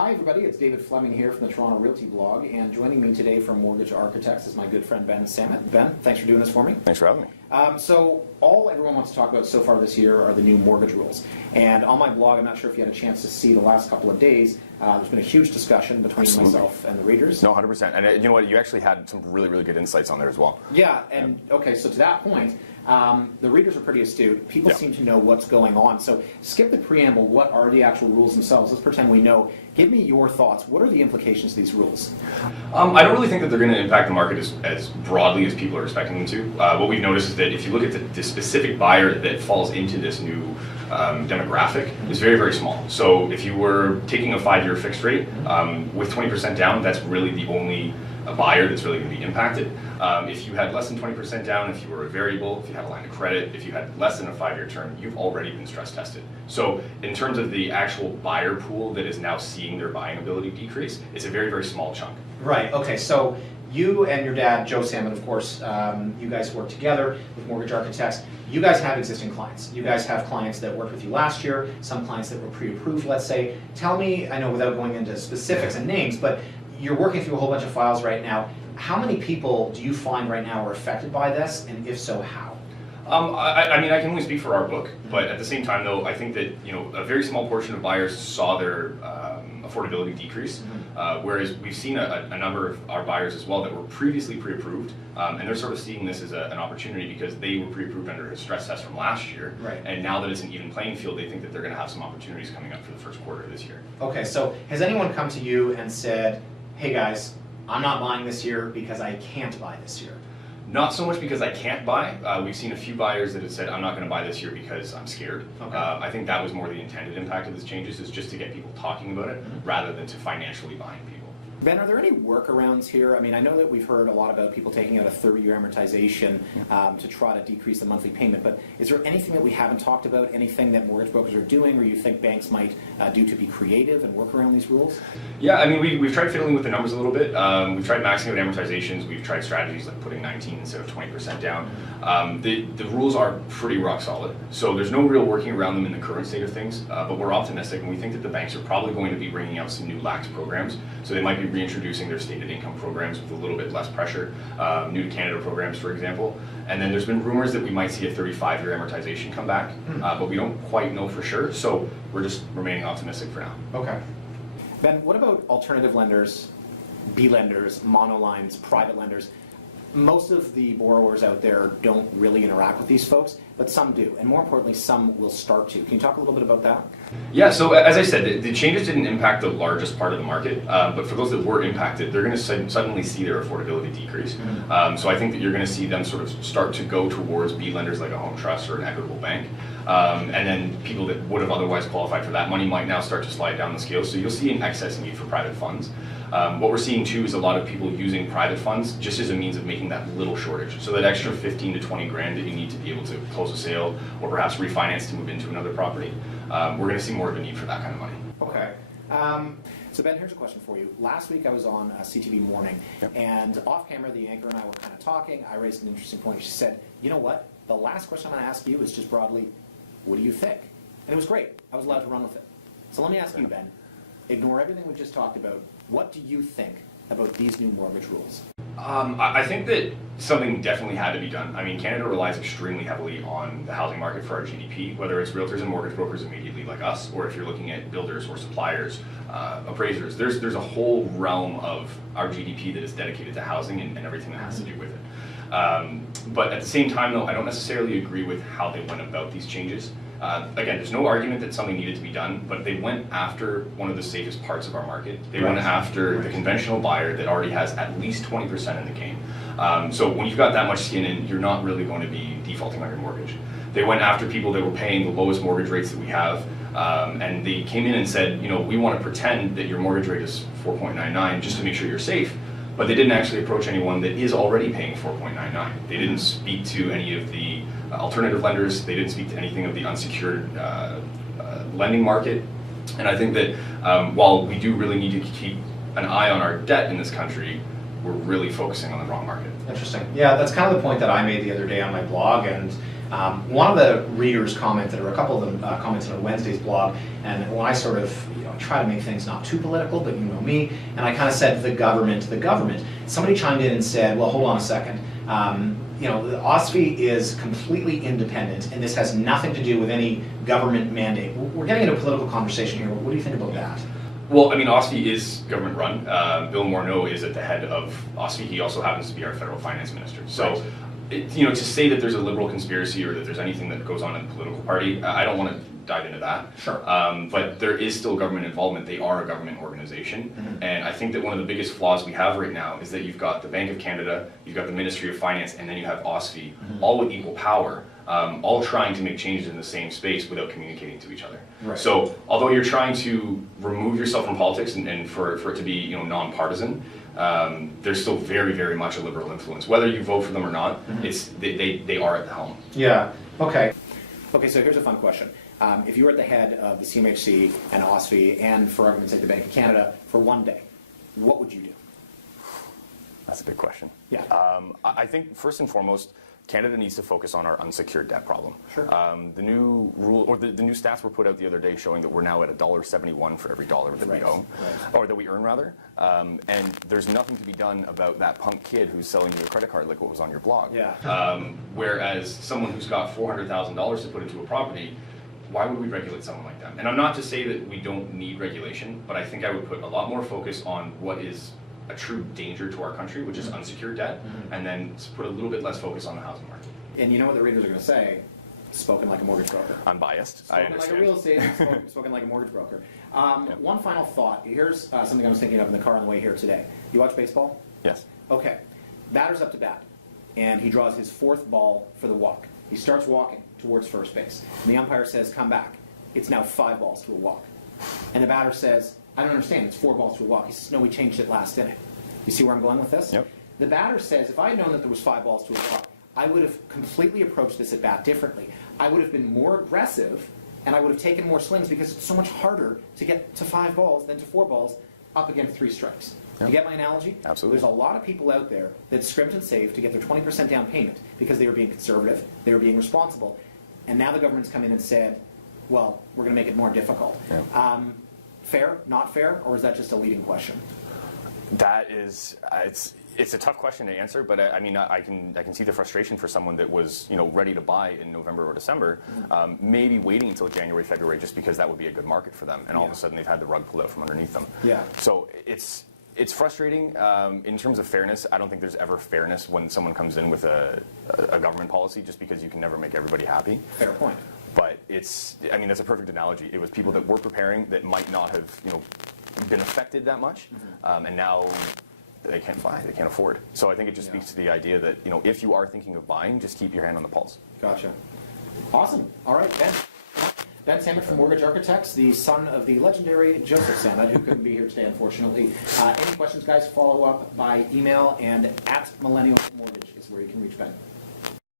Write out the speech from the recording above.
Hi everybody, it's David Fleming here from the Toronto Realty blog, and joining me today from Mortgage Architects is my good friend Ben Sammut. Ben, thanks for doing this for me. Thanks for having me. So all everyone wants to talk about so far this year are the new mortgage rules. And on my blog, I'm not sure if you had a chance to see the last couple of days, there's been a huge discussion between myself and the readers. No, 100%. And you know what, you actually had some really, really good insights on there as well. Yeah, and okay, so to that point, the readers are pretty astute. People seem to know what's going on. So skip the preamble. What are the actual rules themselves? Let's pretend we know. Give me your thoughts. What are the implications of these rules? I don't really think that they're going to impact the market as broadly as people are expecting them to. What we've noticed is that if you look at the specific buyer that falls into this new demographic, is very, very small. So if you were taking a 5-year fixed rate with 20% down, that's really the only buyer that's really going to be impacted. If you had less than 20% down, if you were a variable, if you had a line of credit, if you had less than a 5-year term, you've already been stress tested. So in terms of the actual buyer pool that is now seeing their buying ability decrease, it's a very, very small chunk. Right, okay, so you and your dad, Joe Sammut, of course, you guys work together with Mortgage Architects. You guys have existing clients. You guys have clients that worked with you last year, some clients that were pre-approved, let's say. Tell me, I know without going into specifics and names, but you're working through a whole bunch of files right now. How many people do you find right now are affected by this, and if so, how? I mean, I can only speak for our book, but at the same time, though, I think that a very small portion of buyers saw their affordability decrease, whereas we've seen a number of our buyers as well that were previously pre-approved, and they're sort of seeing this as an opportunity because they were pre-approved under a stress test from last year, and now that it's an even playing field, they think that they're going to have some opportunities coming up for the first quarter of this year. Okay, so has anyone come to you and said, hey guys, I'm not buying this year because I can't buy this year? Not so much because I can't buy. We've seen a few buyers that have said, I'm not going to buy this year because I'm scared. Okay. I think that was more the intended impact of these changes, is just to get people talking about it rather than to financially buying people. Ben, are there any workarounds here? I mean, I know that we've heard a lot about people taking out a 30-year amortization to try to decrease the monthly payment, but is there anything that we haven't talked about, anything that mortgage brokers are doing or you think banks might do to be creative and work around these rules? Yeah, I mean, we've tried fiddling with the numbers a little bit. We've tried maxing out amortizations. We've tried strategies like putting 19 instead of 20% down. The rules are pretty rock solid, so there's no real working around them in the current state of things, but we're optimistic and we think that the banks are probably going to be bringing out some new lax programs, so they might be reintroducing their stated income programs with a little bit less pressure, new to Canada programs, for example. And then there's been rumors that we might see a 35-year amortization come back, but we don't quite know for sure, so we're just remaining optimistic for now. Okay. Ben, what about alternative lenders, B lenders, monolines, private lenders? Most of the borrowers out there don't really interact with these folks, but some do, and more importantly, some will start to. Can you talk a little bit about that? Yeah, so as I said, the changes didn't impact the largest part of the market, but for those that were impacted, they're going to suddenly see their affordability decrease. So I think that you're going to see them sort of start to go towards B lenders like a home trust or an equitable bank. And then people that would have otherwise qualified for that money might now start to slide down the scale. So you'll see an excess need for private funds. What we're seeing too is a lot of people using private funds just as a means of making that little shortage. So that extra 15 to 20 grand that you need to be able to close a sale or perhaps refinance to move into another property. We're going to see more of a need for that kind of money. Okay. So Ben, here's a question for you. Last week I was on CTV Morning, and off camera the anchor and I were kind of talking. I raised an interesting point. She said, you know what? The last question I'm going to ask you is just broadly, what do you think? And it was great. I was allowed to run with it. So let me ask you, Ben, ignore everything we've just talked about. What do you think about these new mortgage rules? I think that something definitely had to be done. I mean, Canada relies extremely heavily on the housing market for our GDP, whether it's realtors and mortgage brokers immediately like us, or if you're looking at builders or suppliers, appraisers. There's a whole realm of our GDP that is dedicated to housing and everything that has to do with it. But at the same time, though, I don't necessarily agree with how they went about these changes. Again, there's no argument that something needed to be done, but they went after one of the safest parts of our market. They went after the conventional buyer that already has at least 20% in the game. So when you've got that much skin in, you're not really going to be defaulting on your mortgage. They went after people that were paying the lowest mortgage rates that we have, and they came in and said, we want to pretend that your mortgage rate is 4.99 just to make sure you're safe. But they didn't actually approach anyone that is already paying 4.99. They didn't speak to any of the alternative lenders. They didn't speak to anything of the unsecured lending market. And I think that while we do really need to keep an eye on our debt in this country, we're really focusing on the wrong market. Interesting. Yeah, that's kind of the point that I made the other day on my blog, and One of the readers commented, or a couple of them commented on Wednesday's blog, and when I sort of try to make things not too political, but you know me, and I kind of said the government. Somebody chimed in and said, well, hold on a second. The OSFI is completely independent, and this has nothing to do with any government mandate. We're getting into a political conversation here. What do you think about that? Well, I mean, OSFI is government run. Bill Morneau is at the head of OSFI. He also happens to be our federal finance minister. So, to say that there's a liberal conspiracy or that there's anything that goes on in the political party, I don't want to dive into that. Sure. But there is still government involvement. They are a government organization. And I think that one of the biggest flaws we have right now is that you've got the Bank of Canada, you've got the Ministry of Finance, and then you have OSFI, all with equal power, all trying to make changes in the same space without communicating to each other. Right. So although you're trying to remove yourself from politics and for it to be non-partisan, there's still very, very much a liberal influence. Whether you vote for them or not, they are at the helm. Yeah, okay. Okay, so here's a fun question. If you were at the head of the CMHC and OSFI and, for argument's sake, the Bank of Canada for one day, what would you do? That's a big question. Yeah. I think first and foremost, Canada needs to focus on our unsecured debt problem. Sure. The new rule, or the new stats were put out the other day showing that we're now at $1.71 for every dollar that we own, or that we earn rather. And there's nothing to be done about that punk kid who's selling you a credit card like what was on your blog. Yeah. Whereas someone who's got $400,000 to put into a property, why would we regulate someone like that? And I'm not to say that we don't need regulation, but I think I would put a lot more focus on what is a true danger to our country, which is unsecured debt, and then put a little bit less focus on the housing market. And you know what the readers are going to say? Spoken like a mortgage broker. I'm biased. I understand. Spoken like a real estate, spoken like a mortgage broker. One final thought. Here's something I was thinking of in the car on the way here today. You watch baseball? Yes. Okay. Batter's up to bat, and he draws his fourth ball for the walk. He starts walking towards first base, and the umpire says, come back. It's now 5 balls to a walk. And the batter says, I don't understand, it's 4 balls to a walk. He says, no, we changed it last inning. You see where I'm going with this? Yep. The batter says, if I had known that there was 5 balls to a walk, I would have completely approached this at bat differently. I would have been more aggressive, and I would have taken more swings because it's so much harder to get to 5 balls than to 4 balls up against 3 strikes. Yep. You get my analogy? Absolutely. There's a lot of people out there that scrimped and saved to get their 20% down payment because they were being conservative, they were being responsible, and now the government's come in and said, well, we're going to make it more difficult. Yeah. Fair, not fair, or is that just a leading question? That is, it's a tough question to answer, but I mean, I can see the frustration for someone that was ready to buy in November or December, maybe waiting until January, February, just because that would be a good market for them, and all of a sudden they've had the rug pulled out from underneath them. Yeah. So it's frustrating. In terms of fairness, I don't think there's ever fairness when someone comes in with a government policy, just because you can never make everybody happy. Fair point. But I mean, that's a perfect analogy. It was people that were preparing that might not have, been affected that much, and now they can't buy, they can't afford. So I think it just speaks to the idea that, if you are thinking of buying, just keep your hand on the pulse. Gotcha. Awesome. All right, Ben. Ben Sammut from Mortgage Architects, the son of the legendary Joseph Sammut, who couldn't be here today, unfortunately. Any questions, guys, follow up by email, and at Millennial Mortgage is where you can reach Ben.